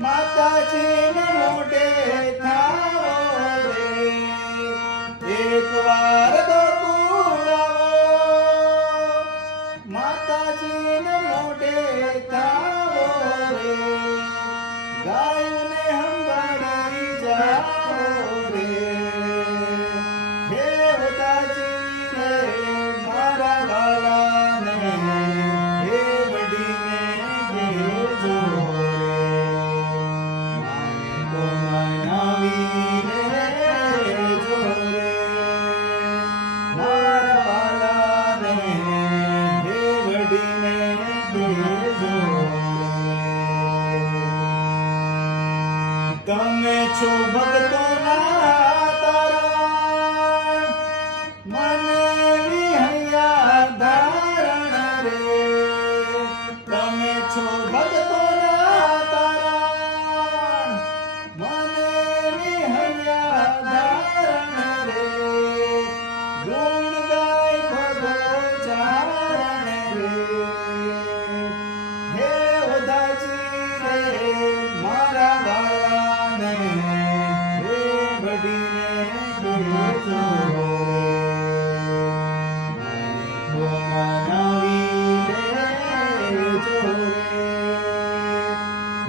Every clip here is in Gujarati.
માતાજીને મોઢે થાવો રે, એકવાર ગોકુળાવો, માતાજીને મોઢે થાવો રે, ગાયોને હંભાળી જાઓ રે, હે હોદાજી રે મારા વાલાને હે વડીને ઘેરજો તમે છો ભક્તોના તારણ, મને વિહૈયા ધારણ રે, તમે છો ભક્તોના તારણ, મને વિહૈયા ધારણ રે, ગુણ ગાય ભગો ચારણ રે, હે હોદાજી રે મારા વાલાને હે વડીને ઘેરજો તો મનાવી લેજો રે,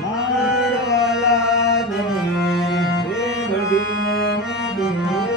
મારા વાલાને હે વડીને ઘેરજો.